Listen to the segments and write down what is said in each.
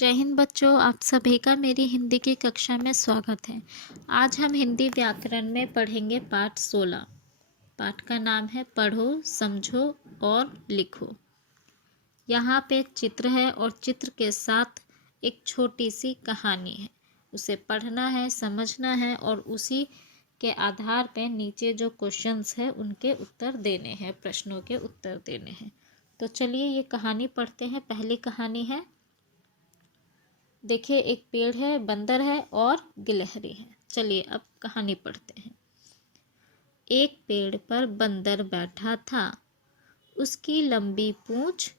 जय हिंद बच्चों, आप सभी का मेरी हिंदी की कक्षा में स्वागत है। आज हम हिंदी व्याकरण में पढ़ेंगे पाठ 16। पाठ का नाम है पढ़ो, समझो और लिखो। यहाँ पे एक चित्र है और चित्र के साथ एक छोटी सी कहानी है। उसे पढ़ना है, समझना है और उसी के आधार पे नीचे जो क्वेश्चंस है उनके उत्तर देने हैं, प्रश्नों के उत्तर देने हैं। तो चलिए ये कहानी पढ़ते हैं। पहली कहानी है, देखिए एक पेड़ है, बंदर है और गिलहरी है। चलिए अब कहानी पढ़ते हैं। एक पेड़ पर बंदर बैठा था। उसकी लंबी पूंछ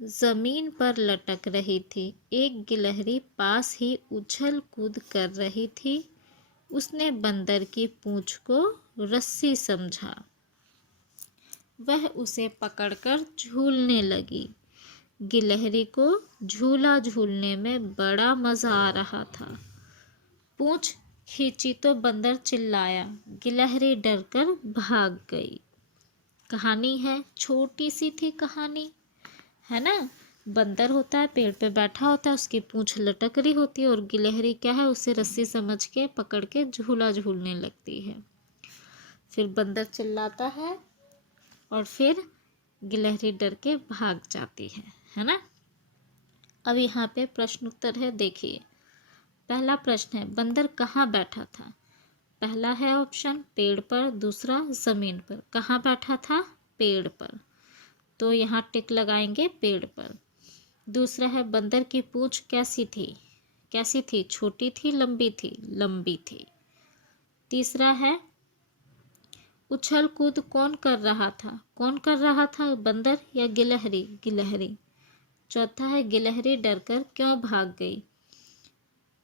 जमीन पर लटक रही थी। एक गिलहरी पास ही उछल कूद कर रही थी। उसने बंदर की पूंछ को रस्सी समझा। वह उसे पकड़कर झूलने लगी। गिलहरी को झूला झूलने में बड़ा मज़ा आ रहा था। पूंछ खींची तो बंदर चिल्लाया। गिलहरी डरकर भाग गई। कहानी है, छोटी सी थी कहानी, है ना। बंदर होता है, पेड़ पे बैठा होता है, उसकी पूंछ लटक रही होती है और गिलहरी क्या है, उसे रस्सी समझ के पकड़ के झूला झूलने लगती है। फिर बंदर चिल्लाता है और फिर गिलहरी डर के भाग जाती है ना। अब यहाँ पे प्रश्न उत्तर है, देखिए। पहला प्रश्न है, बंदर कहाँ बैठा था। पहला है ऑप्शन पेड़ पर, दूसरा ज़मीन पर। कहाँ बैठा था, पेड़ पर, तो यहाँ टिक लगाएंगे पेड़ पर। दूसरा है, बंदर की पूंछ कैसी थी। कैसी थी, छोटी थी, लंबी थी, लंबी थी। तीसरा है, उछल कूद कौन कर रहा था। कौन कर रहा था, बंदर या गिलहरी, गिलहरी। चौथा है, गिलहरी डरकर क्यों भाग गई।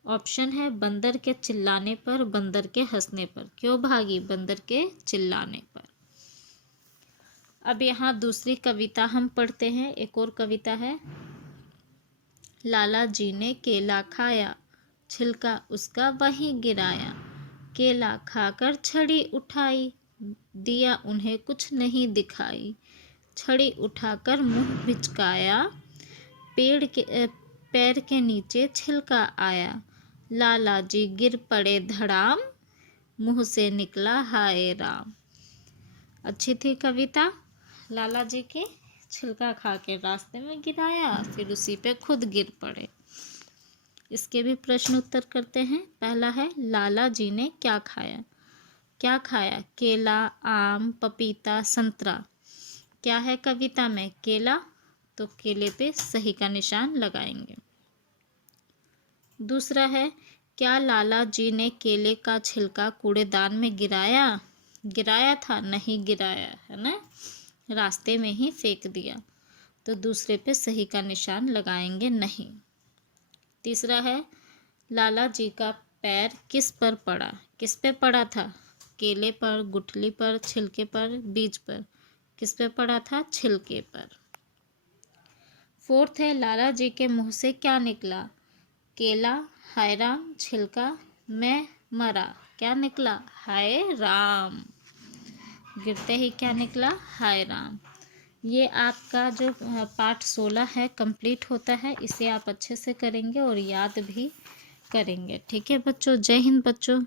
ऑप्शन है बंदर के चिल्लाने पर, बंदर के हंसने पर। क्यों भागी, बंदर के चिल्लाने पर। अब यहाँ दूसरी कविता हम पढ़ते हैं। एक और कविता है, लाला जी ने केला खाया, छिलका उसका वहीं गिराया। केला खाकर छड़ी उठाई, दिया उन्हें कुछ नहीं दिखाई। छड़ी उठाकर मुंह बिचकाया, पैर के नीचे छिलका आया। लाला जी गिर पड़े धड़ाम, मुंह से निकला हाय राम। अच्छी थी कविता। लाला जी के छिलका खा के रास्ते में गिराया, फिर उसी पे खुद गिर पड़े। इसके भी प्रश्न उत्तर करते हैं। पहला है, लाला जी ने क्या खाया। क्या खाया, केला, आम, पपीता, संतरा। क्या है कविता में, केला, तो केले पे सही का निशान लगाएंगे। दूसरा है, क्या लाला जी ने केले का छिलका कूड़ेदान में गिराया। गिराया था, नहीं गिराया, है ना, रास्ते में ही फेंक दिया, तो दूसरे पे सही का निशान लगाएंगे, नहीं। तीसरा है, लाला जी का पैर किस पर पड़ा। किस पे पड़ा था, केले पर, गुठली पर, छिलके पर, बीज पर। किस पे पड़ा था, छिलके पर। फोर्थ है, लाला जी के मुंह से क्या निकला। केला, हाय राम, छिलका, मैं मरा। क्या निकला, हाय राम। गिरते ही क्या निकला, हाय राम। ये आपका जो पाठ 16 है कंप्लीट होता है। इसे आप अच्छे से करेंगे और याद भी करेंगे। ठीक है बच्चों, जय हिंद बच्चों।